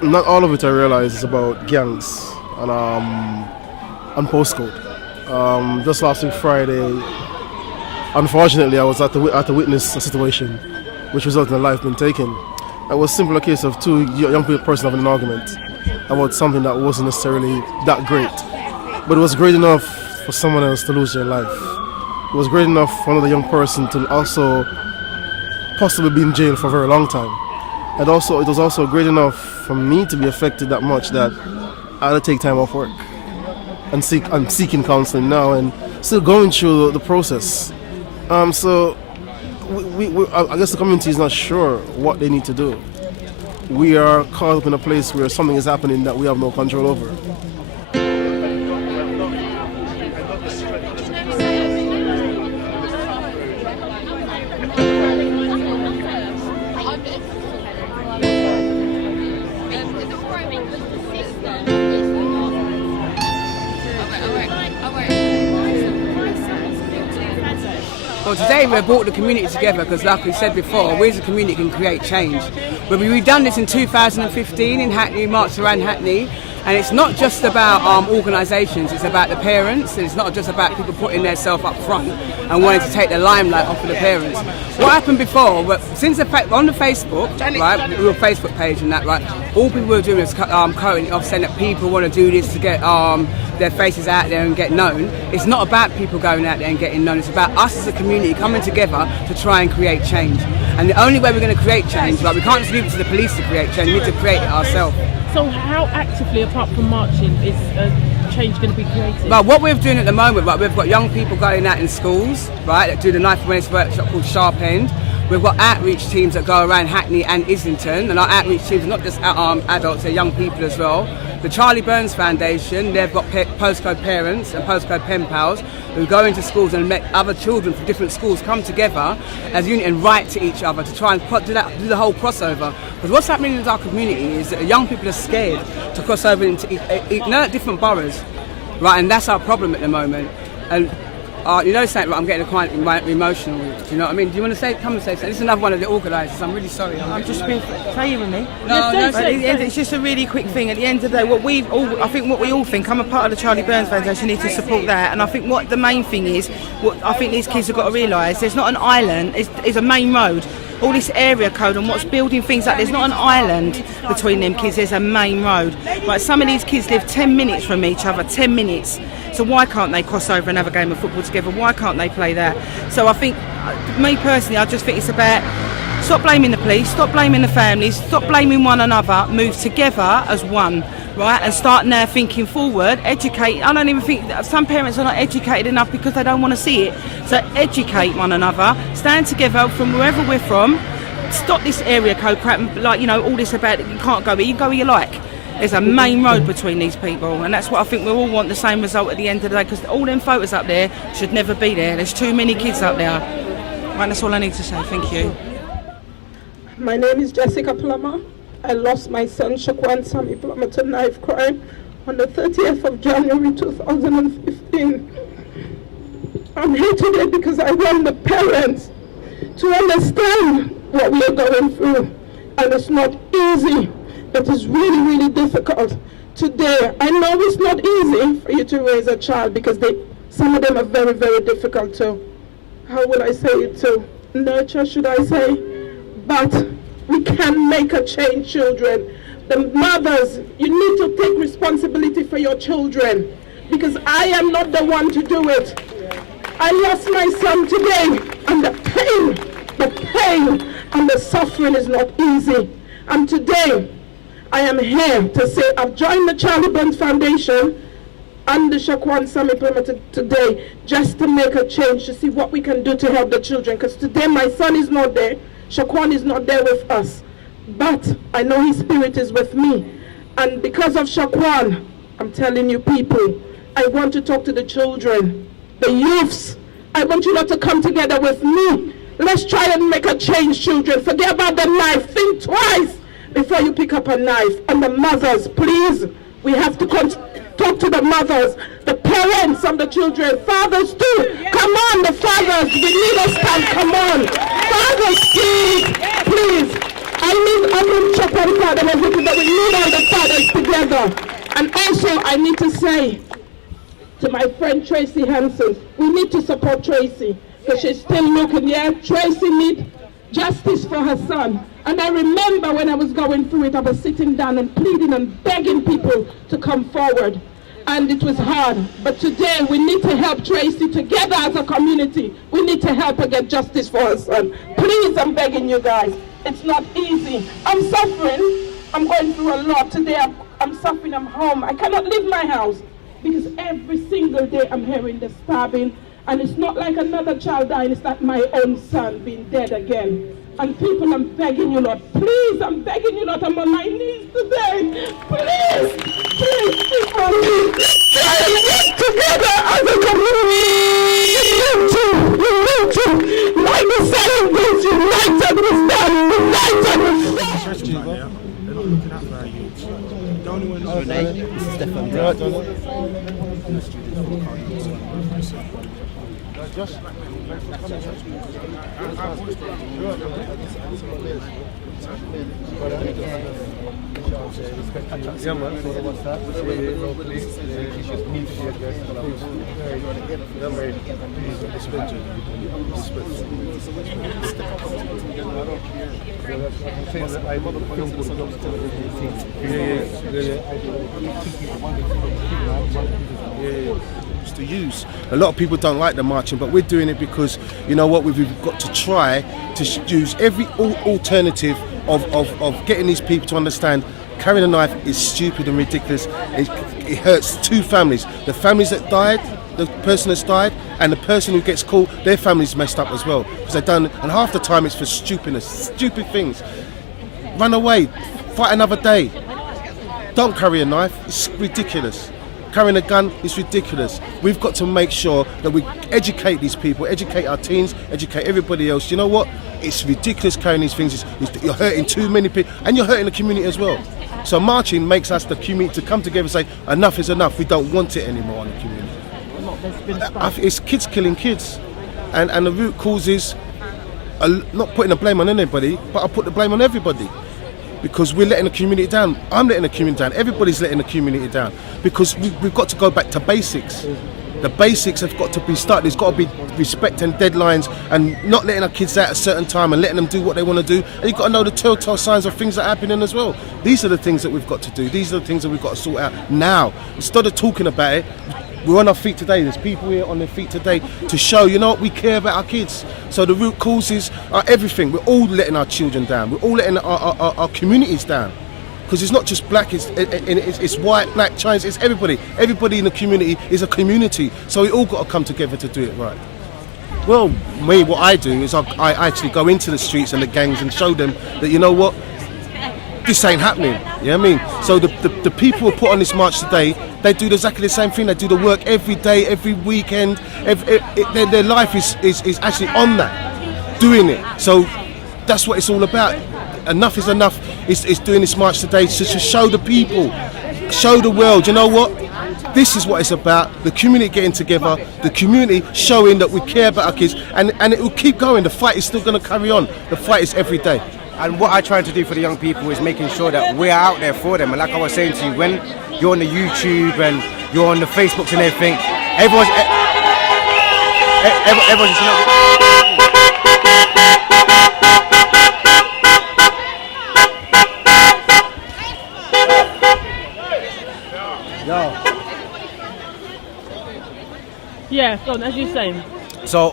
Not all of it, I realize, is about gangs and postcode. Just last week Friday, unfortunately, I was at the witness a situation which resulted in a life being taken. It was simply a case of two young persons having an argument about something that wasn't necessarily that great. But it was great enough for someone else to lose their life. It was great enough for another young person to also possibly be in jail for a very long time. And also, it was also great enough for me to be affected that much that I had to take time off work. I'm seeking counseling now and still going through the process. So I guess the community is not sure what they need to do. We are caught up in a place where something is happening that we have no control over. Well, today we've brought the community together because, like we said before, we as a community can create change. We've done this in 2015 in Hackney, marched around Hackney, and it's not just about organisations, it's about the parents, and it's not just about people putting themselves up front and wanting to take the limelight off of the parents. What happened before, since on the Facebook, right, we were a Facebook page and that, right, all people were doing was quoting off saying that people want to do this to get their faces out there and get known. It's not about people going out there and getting known, it's about us as a community coming together to try and create change. And the only way we're going to create change, like, we can't just leave it to the police to create change, we need to create it ourselves. So how actively, apart from marching, is change going to be created? Well, what we're doing at the moment, right, we've got young people going out in schools, right, that do the knife awareness workshop called Sharp End. We've got outreach teams that go around Hackney and Islington, and our outreach teams are not just adults, they're young people as well. The Charlie Burns Foundation, they've got postcode parents and postcode pen pals who go into schools and make other children from different schools come together as a unit and write to each other to try and do the whole crossover. Because what's happening in our community is that young people are scared to cross over into different boroughs, right? And that's our problem at the moment. And you know something, I'm getting quite emotional. Do you know what I mean? Do you want to come and say something? This is another one of the organisers. I'm really sorry. I'm just being playing with me. No, it's just a really quick thing. At the end of the day, I think what we all think, I'm a part of the Charlie Burns Foundation, need to support that. And I think what the main thing is, what I think these kids have got to realise, there's not an island, it's a main road. All this area code and what's building things like, there's not an island between them kids, there's a main road. Like, some of these kids live 10 minutes from each other, 10 minutes. So why can't they cross over and have a game of football together? Why can't they play that? So I think, me personally, I just think it's about stop blaming the police, stop blaming the families, stop blaming one another, move together as one, right? And start now thinking forward, educate. I don't even think that some parents are not educated enough because they don't want to see it. So educate one another, stand together from wherever we're from, stop this area code crap, like, you know, all this about you can't go where you go where you like. There's a main road between these people, and that's what I think we all want, the same result at the end of the day, because all them photos up there should never be there. There's too many kids up there. Right, that's all I need to say. Thank you. My name is Jessica Plummer. I lost my son, Shaquan Sammy Plummer, to knife crime on the 30th of January 2015. I'm here today because I want the parents to understand what we are going through, and it's not easy. It is really, really difficult. Today, I know it's not easy for you to raise a child because some of them are very, very difficult to, how will I say it, to nurture, should I say? But we can make a change, children. The mothers, you need to take responsibility for your children, because I am not the one to do it. I lost my son today, and the pain and the suffering is not easy. And today, I am here to say I've joined the Charlie Burns Foundation and the Shaquan Sammy Plummer today just to make a change, to see what we can do to help the children. Because today my son is not there, Shaquan is not there with us, but I know his spirit is with me. And because of Shaquan, I'm telling you people, I want to talk to the children, the youths. I want you lot to come together with me. Let's try and make a change, children. Forget about the knife. Think twice before you pick up a knife. And the mothers, please, we have to talk to the mothers, the parents of the children, fathers too. Come on, the fathers, we need a stand, come on. Fathers, please, please. I room check one father was looking, but we need all the fathers together. And also, I need to say to my friend Tracy Hansen, we need to support Tracy, because she's still looking. Yeah, Tracy needs justice for her son. And I remember when I was going through it, I was sitting down and pleading and begging people to come forward. And it was hard. But today we need to help Tracy together as a community. We need to help her get justice for her son. Please, I'm begging you guys. It's not easy. I'm suffering. I'm going through a lot. Today I'm suffering. I'm home. I cannot leave my house because every single day I'm hearing the stabbing. And it's not like another child dying. It's like my own son being dead again. And people, I'm begging you, Lord, please, I'm begging you, Lord, I'm on my knees today. Please, please, for me. Work together as a community. You need to. Like the saying goes, united we stand, united we stand. They're not looking out for our youths. The only one is Renee. This is Stefan. Yeah, man. What's that? To use. A lot of people don't like the marching, but we're doing it because, you know what, we've got to try to use every alternative of getting these people to understand carrying a knife is stupid and ridiculous. It hurts two families. The families that died, the person that's died, and the person who gets caught, their family's messed up as well. Because they've done, and half the time it's for stupid things. Run away, fight another day. Don't carry a knife, it's ridiculous. Carrying a gun is ridiculous. We've got to make sure that we educate these people, educate our teens, educate everybody else. You know what? It's ridiculous carrying these things. You're hurting too many people, and you're hurting the community as well. So marching makes us, the community, to come together and say, enough is enough. We don't want it anymore in the community. It's kids killing kids. And the root cause is, not putting the blame on anybody, but I put the blame on everybody. Because we're letting the community down. I'm letting the community down. Everybody's letting the community down. Because we've got to go back to basics. The basics have got to be started. There's got to be respect and deadlines, and not letting our kids out at a certain time and letting them do what they want to do. And you've got to know the telltale signs of things that are happening as well. These are the things that we've got to do. These are the things that we've got to sort out now. Instead of talking about it, we're on our feet today. There's people here on their feet today to show, you know what, we care about our kids. So the root causes are everything. We're all letting our children down. We're all letting our communities down. Because it's not just black, it's white, black, Chinese, it's everybody. Everybody in the community is a community. So we all got to come together to do it right. Well, what I do is I actually go into the streets and the gangs and show them that, you know what, this ain't happening. You know what I mean? So the people who put on this march today, they do exactly the same thing. They do the work every day, every weekend. Their life is actually on that, doing it. So that's what it's all about. Enough is enough. It's doing this march today to show the people, show the world, you know what? This is what it's about. The community getting together, the community showing that we care about our kids, and it will keep going. The fight is still going to carry on. The fight is every day. And what I try to do for the young people is making sure that we're out there for them. And like I was saying to you, when you're on the YouTube and you're on the Facebooks and everything, everyone's Yeah, go on, as you're saying. So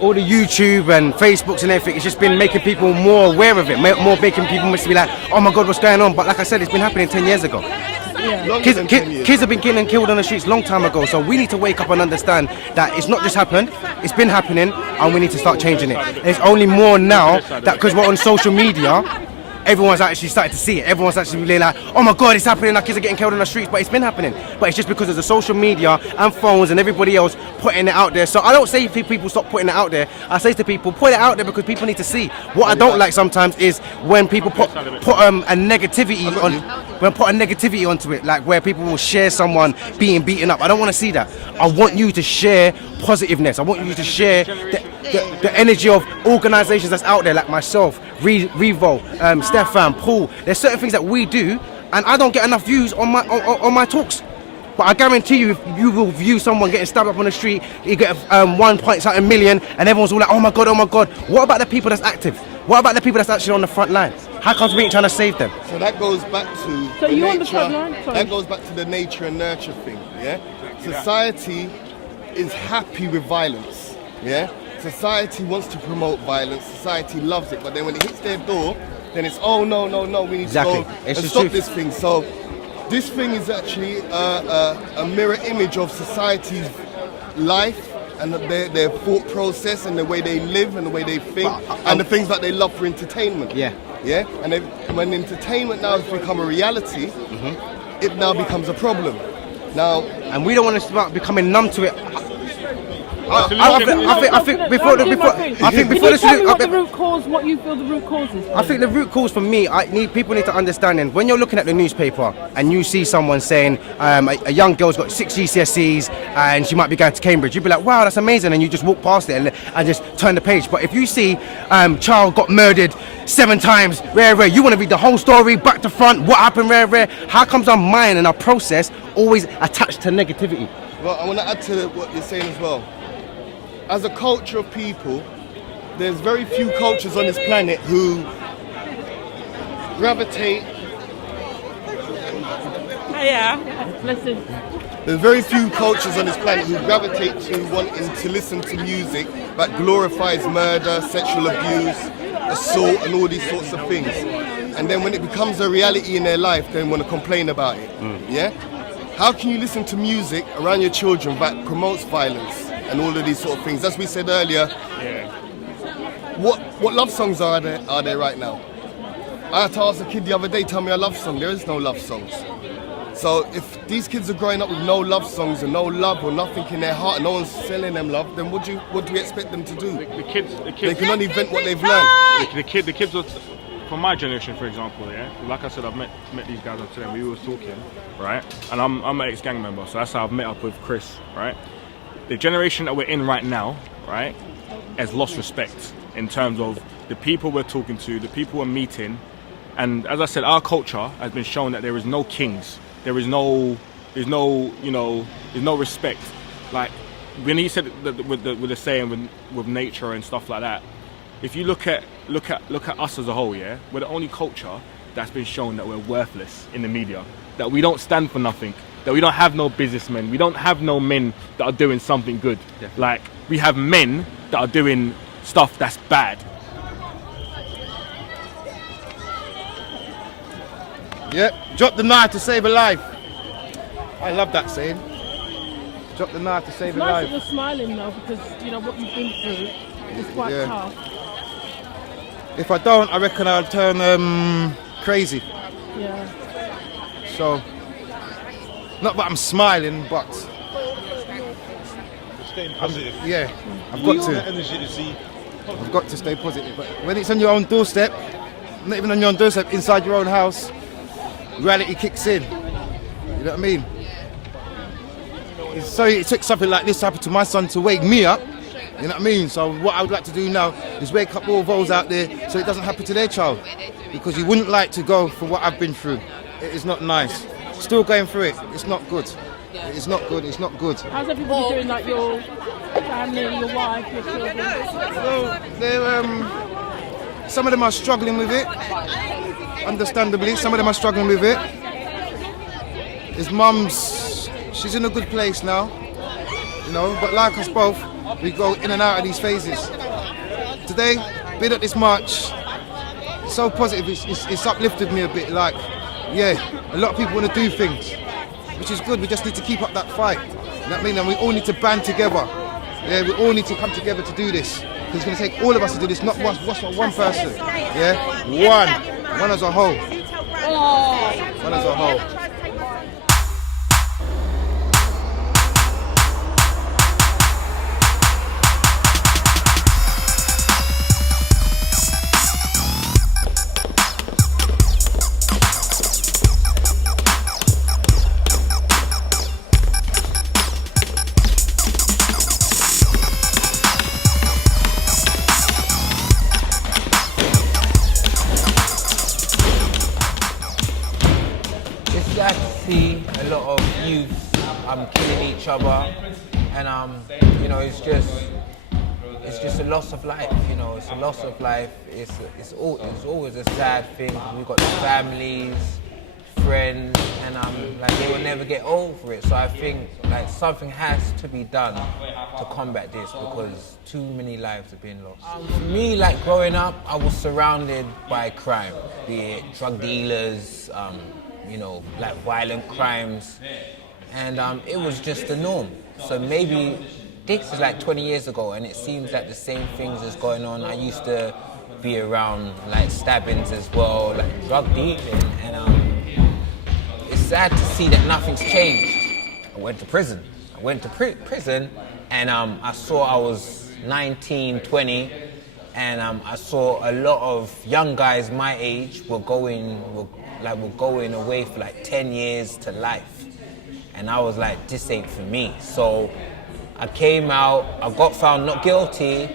all the YouTube and Facebooks and everything, it's just been making people more aware of it, more making people must be like, oh my God, what's going on? But like I said, it's been happening 10 years ago. Yeah. Kids have been getting killed on the streets a long time ago, so we need to wake up and understand that it's not just happened, it's been happening, and we need to start changing it. And it's only more now that because we're on social media, everyone's actually starting to see it. Everyone's actually really like, oh my God, it's happening, our kids are getting killed on the streets, but it's been happening. But it's just because of the social media and phones and everybody else putting it out there. So I don't say people stop putting it out there. I say to people, put it out there because people need to see. What I don't like sometimes is when people put a negativity onto it, like where people will share someone being beaten up. I don't want to see that. I want you to share positiveness. I want you to share the energy of organisations that's out there, like myself, Revo, Stefan, Paul. There's certain things that we do, and I don't get enough views on my talks. But I guarantee you, if you will view someone getting stabbed up on the street, you get 1.something million, and everyone's all like, oh my God, oh my God. What about the people that's active? What about the people that's actually on the front line? How come we ain't trying to save them? So that goes back to So the you're on nature, the front line? Sorry. that goes back to the nature and nurture thing, yeah? Society is happy with violence, yeah? Society wants to promote violence, society loves it, but then when it hits their door, then it's, oh no, we need Exactly. to go It's and the stop truth. this thing. So this thing is actually a mirror image of society's life and their thought process and the way they live and the way they think and the things that they love for entertainment. Yeah. Yeah? And when entertainment now has become a reality, it now becomes a problem. Now, And we don't want to start becoming numb to it. I think before You the tell me what the solution. root cause, what you feel the root cause is. I think the root cause for me, people need to understand. And when you're looking at the newspaper and you see someone saying a young girl's got 6 GCSEs and she might be going to Cambridge, you'd be like, wow, that's amazing, and you just walk past it and just turn the page. But if you see child got murdered 7 times, rare, you want to read the whole story, back to front, what happened, rare. How comes our mind and our process always attached to negativity? well, I want to add to what you're saying as well. As a culture of people, there's very few cultures on this planet who gravitate. Listen. There's very few cultures on this planet who gravitate to wanting to listen to music that glorifies murder, sexual abuse, assault, and all these sorts of things. And then when it becomes a reality in their life, they want to complain about it. Yeah? How can you listen to music around your children that promotes violence and all of these sort of things? As we said earlier, what love songs are there right now? I had to ask a kid the other day, tell me a love song. There is no love songs. So if these kids are growing up with no love songs and no love or nothing in their heart and no one's selling them love, then what do we expect them to do? The kids. They can only vent what they've learned. The kids are, from my generation, for example, yeah. Like I said, I've met these guys up today. We were talking, right? And I'm an ex-gang member, so that's how I've met up with Chris, right? The generation that we're in right now, right, has lost respect in terms of the people we're talking to, the people we're meeting, and as I said, our culture has been shown that there is no kings, there's no respect. Like when he said that with the saying with nature and stuff like that, if you look at us as a whole, yeah, we're the only culture that's been shown that we're worthless in the media, that we don't stand for nothing, that we don't have no businessmen, we don't have no men that are doing something good. Definitely. Like we have men that are doing stuff that's bad. Yep, drop the knife to save a life. I love that saying. Drop the knife to save It's a nice life. that you're smiling though, because you know what you've been through is quite Yeah. tough. If I don't, I reckon I'll turn crazy. Yeah. So, not that I'm smiling, but Staying positive. yeah, I've got That to. energy to see. I've got to stay positive. But when it's on your own doorstep, not even on your own doorstep, inside your own house, reality kicks in. You know what I mean? So it took something like this to happen to my son to wake me up. You know what I mean? So what I would like to do now is wake up all those out there so it doesn't happen to their child. Because you wouldn't like to go for what I've been through. It is not nice. Still going through it. It's not good. It is not good. It's not good. How's everybody doing? Like your family, your wife, your children? Well, they're, some of them are struggling with it. Understandably, some of them are struggling with it. His mum's, she's in a good place now. You know, but like us both, we go in and out of these phases. Today, being at this march, it's so positive, it's uplifted me a bit. Like, yeah, a lot of people want to do things, which is good. We just need to keep up that fight. You know what I mean? And we all need to band together. Yeah, we all need to come together to do this. Because it's going to take all of us to do this, not one person. Yeah, one as a whole. One as a whole. see a lot of youths killing each other, and you know, it's just a loss of life. You know, it's a loss of life. It's always a sad thing. We've got the families, friends, and like they will never get over it. So I think like something has to be done to combat this because too many lives have been lost. For me, like growing up, I was surrounded by crime, be it drug dealers, you know, like violent crimes, and it was just the norm. So maybe this is like 20 years ago, and it seems like the same things is going on. I used to be around like stabbings as well, like drug dealing, and it's sad to see that nothing's changed. I went to prison. And I was 19, 20, and I saw a lot of young guys my age were going away for like 10 years to life. And I was like, this ain't for me. So I came out, I got found not guilty,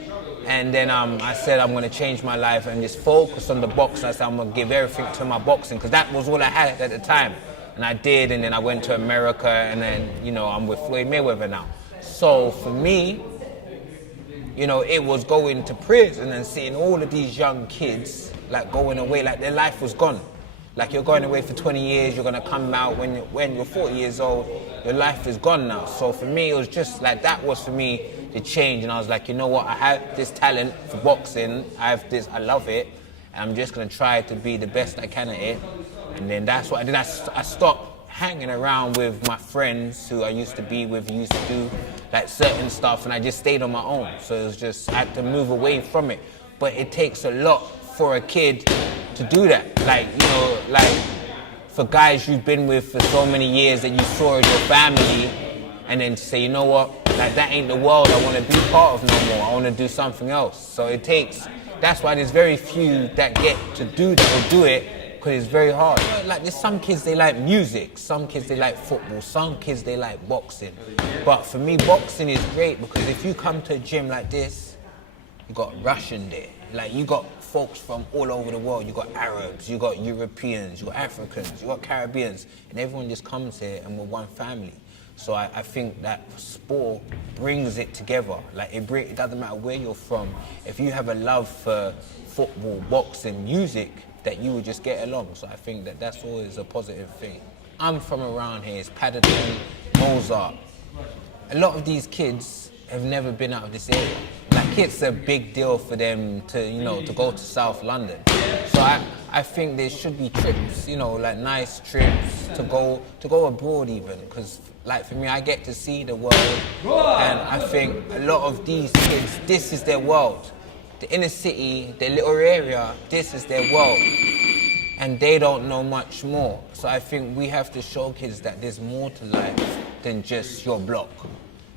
and then I said I'm going to change my life and just focus on the boxing. I said I'm going to give everything to my boxing because that was all I had at the time. And I did, and then I went to America, and then, you know, I'm with Floyd Mayweather now. So for me, you know, it was going to prison and seeing all of these young kids like going away, like their life was gone. Like you're going away for 20 years, you're gonna come out when you're 40 years old, your life is gone now. So for me, it was just like, that was for me the change. And I was like, you know what, I have this talent for boxing, I love it, and I'm just gonna try to be the best I can at it. And then that's what I did. I stopped hanging around with my friends who I used to be with, used to do like certain stuff, and I just stayed on my own. So it was just, I had to move away from it. But it takes a lot for a kid to do that. Like, you know, like for guys you've been with for so many years that you saw as your family, and then to say, you know what, like that ain't the world I want to be part of no more. I want to do something else. So it takes, that's why there's very few that get to do that or do it, because it's very hard. Like there's some kids they like music, some kids they like football, some kids they like boxing. But for me, boxing is great because if you come to a gym like this, you got Russian there. Like you got folks from all over the world. You got Arabs, you got Europeans, you got Africans, you got Caribbeans, and everyone just comes here and we're one family. So I think that sport brings it together. Like it doesn't matter where you're from. If you have a love for football, boxing, music, that you would just get along. So I think that that's always a positive thing. I'm from around here, it's Paddington, Mozart. A lot of these kids have never been out of this area. Like it's a big deal for them to, you know, to go to South London. So I think there should be trips, you know, like nice trips to go abroad even, because like for me, I get to see the world, and I think a lot of these kids, this is their world. The inner city, their little area, this is their world, and they don't know much more. So I think we have to show kids that there's more to life than just your block,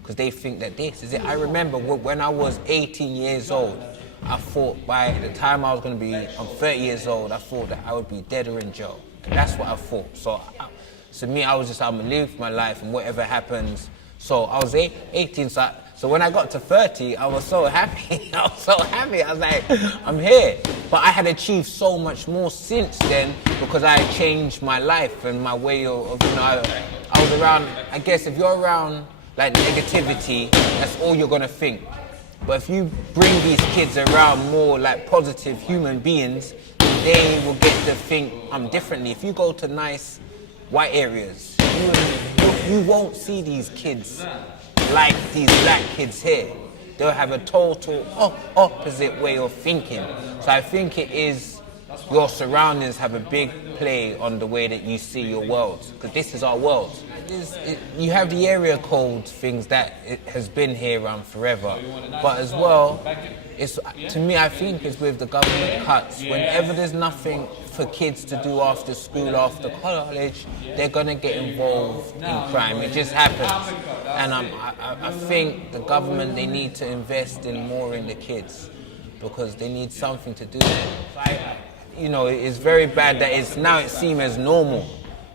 because they think that this is it. I remember when I was 18 years old, I thought by the time I was going to be, I'm 30 years old, I thought that I would be dead or in jail. And that's what I thought. So me, I was just, I'm going to live my life and whatever happens. So I was 18, so when I got to 30, I was so happy. I was like, I'm here. But I had achieved so much more since then because I had changed my life and my way of, you know, I was around, I guess if you're around like negativity, that's all you're gonna think. But if you bring these kids around more like positive human beings, they will get to think differently. If you go to nice white areas, you won't see these kids like these black kids here. They'll have a total opposite way of thinking. So I think it is, your surroundings have a big play on the way that you see your world, because this is our world. You have the area code things that it has been here forever, but as well, it's, to me, I think it's with the government cuts. Whenever there's nothing for kids to do after school, after college, they're gonna get involved in crime. It just happens. And I think the government, they need to invest in more in the kids because they need something to do. You know, it's very bad that it seems as normal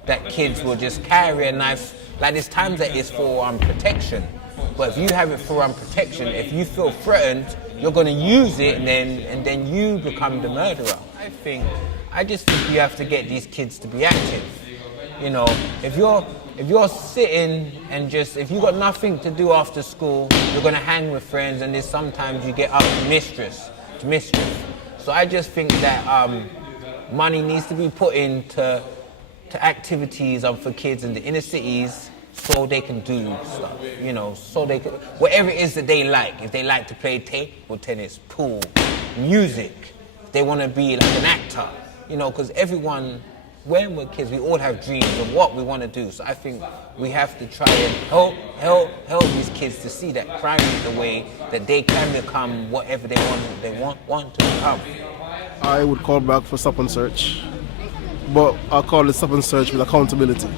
that kids will just carry a knife. Like there's times that it's for protection, but if you have it for protection, if you feel threatened, you're going to use it, and then you become the murderer. I just think you have to get these kids to be active. You know, if you're sitting and if you got nothing to do after school, you're gonna hang with friends, and then sometimes you get up to mischief. So I just think that money needs to be put into activities for kids in the inner cities, so they can do stuff, you know, so they can, whatever it is that they like. If they like to play table tennis, pool, music, if they want to be like an actor, you know, because everyone, when we're kids, we all have dreams of what we want to do. So I think we have to try and help these kids to see that crime is the way that they can become whatever they want to become. I would call back for stop and search, but I'll call it stop and search with accountability.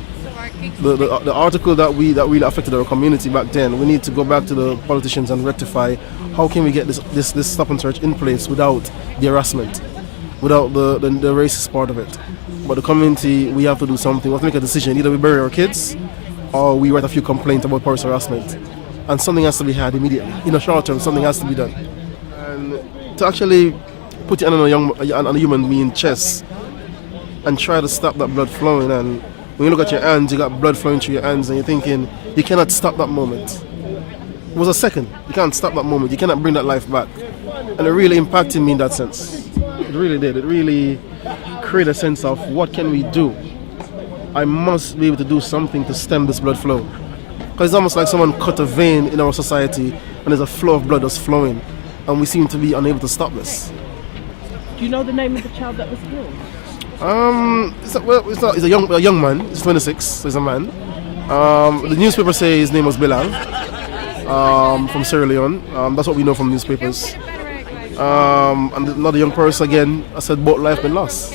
The article that really affected our community back then, we need to go back to the politicians and rectify how can we get this stop and search in place without the harassment, without the racist part of it. But the community, we have to do something. We have to make a decision. Either we bury our kids or we write a few complaints about police harassment. And something has to be had immediately. In the short term, something has to be done. And to actually put your hand on a human being's chest and try to stop that blood flowing, and when you look at your hands, you got blood flowing through your hands, and you're thinking, you cannot stop that moment. It was a second. You can't stop that moment. You cannot bring that life back. And it really impacted me in that sense. It really did. It really created a sense of, what can we do? I must be able to do something to stem this blood flow. Because it's almost like someone cut a vein in our society, and there's a flow of blood that's flowing, and we seem to be unable to stop this. Do you know the name of the child that was killed? He's a young man. He's 26. So he's a man. The newspaper say his name was Bilal, from Sierra Leone. That's what we know from newspapers. And another young person again. I said both life been lost.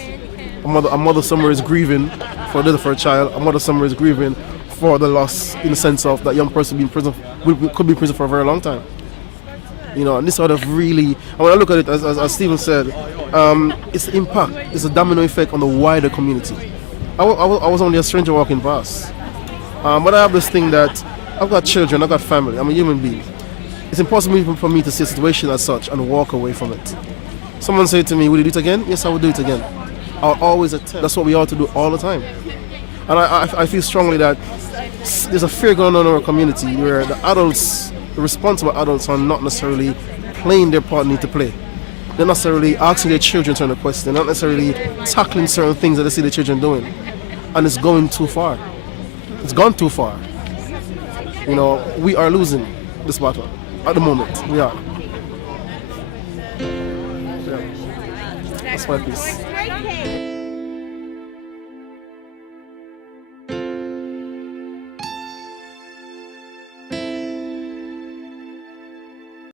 A mother somewhere is grieving for the death of her child. A mother somewhere is grieving for the loss, in the sense of that young person being in prison, could be in prison for a very long time. You know, and this sort of really, and when I look at it, as Stephen said, it's the impact, it's a domino effect on the wider community. I was only a stranger walking past. But I have this thing that I've got children, I've got family, I'm a human being. It's impossible for me to see a situation as such and walk away from it. Someone said to me, will you do it again? Yes, I will do it again. I'll always attempt. That's what we ought to do all the time. And I feel strongly that there's a fear going on in our community where the responsible adults are not necessarily playing their part they need to play. They're not necessarily asking their children certain questions. They're not necessarily tackling certain things that they see their children doing. And it's going too far. It's gone too far. You know, we are losing this battle. At the moment, we are. Yeah. That's my piece.